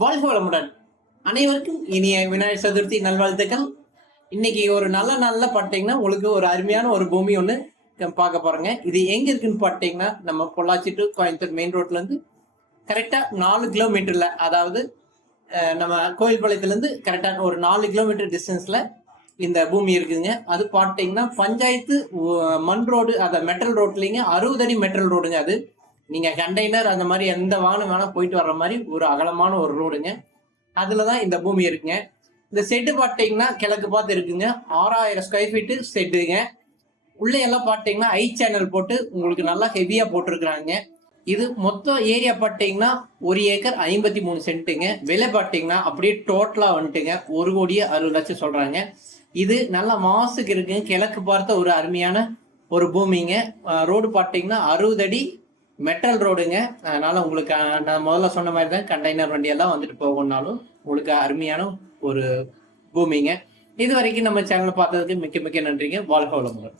வாழ்க வளமுடன். அனைவருக்கும் இனிய விநாயகர் சதுர்த்தி நல்வாழ்த்துக்கள். இன்னைக்கு ஒரு நல்ல நல்ல பார்த்தீங்கன்னா உங்களுக்கு ஒரு அருமையான ஒரு பூமி ஒன்று பார்க்க போறேங்க. இது எங்க இருக்குன்னு பார்த்தீங்கன்னா நம்ம பொள்ளாச்சி டு கோயம்புத்தூர் மெயின் ரோட்ல இருந்து கரெக்டா நாலு கிலோமீட்டர்ல அதாவது நம்ம கோயில்பாளையத்துலேருந்து கரெக்டாக ஒரு நாலு கிலோமீட்டர் டிஸ்டன்ஸில் இந்த பூமி இருக்குதுங்க. அது பார்த்தீங்கன்னா பஞ்சாயத்து மண் ரோடு அதை மெட்டல் ரோட்லேங்க அறுபது அடி மெட்டல் ரோடுங்க அது. நீங்க கண்டெய்னர் அந்த மாதிரி எந்த வாகனம் வேணா போயிட்டு வர்ற மாதிரி ஒரு அகலமான ஒரு ரோடுங்க. அதுல தான் இந்த பூமி இருக்குங்க. இந்த செட்டு பார்த்தீங்கன்னா கிழக்கு பார்த்து இருக்குங்க. ஆறாயிரம் ஸ்கொயர் ஃபீட்டு செட்டுங்க உள்ளே எல்லாம் பார்த்தீங்கன்னா ஐ சேனல் போட்டு உங்களுக்கு நல்லா ஹெவியாக போட்டிருக்கிறாங்க. இது மொத்தம் ஏரியா பார்த்தீங்கன்னா ஒரு ஏக்கர் ஐம்பத்தி மூணு சென்ட்டுங்க விலை பார்த்தீங்கன்னா அப்படியே டோட்டலாக வந்துட்டுங்க. ஒரு கோடியே அறுபது லட்சம் சொல்கிறாங்க இது நல்ல மாசுக்கு இருக்குங்க. கிழக்கு பார்த்த ஒரு அருமையான ஒரு பூமிங்க. ரோடு பார்த்தீங்கன்னா அறுபது அடி மெட்டல் ரோடுங்க அதனால உங்களுக்கு நான் முதல்ல சொன்ன மாதிரி தான் கண்டெய்னர் வண்டியெல்லாம் வந்துட்டு போகணும்னாலும் உங்களுக்கு அருமையான ஒரு பூமிங்க. இது வரைக்கும் நம்ம சேனலை பார்த்ததுக்கு மிக்க மிக்க நன்றிங்க. வாழ்க வளமுடன்.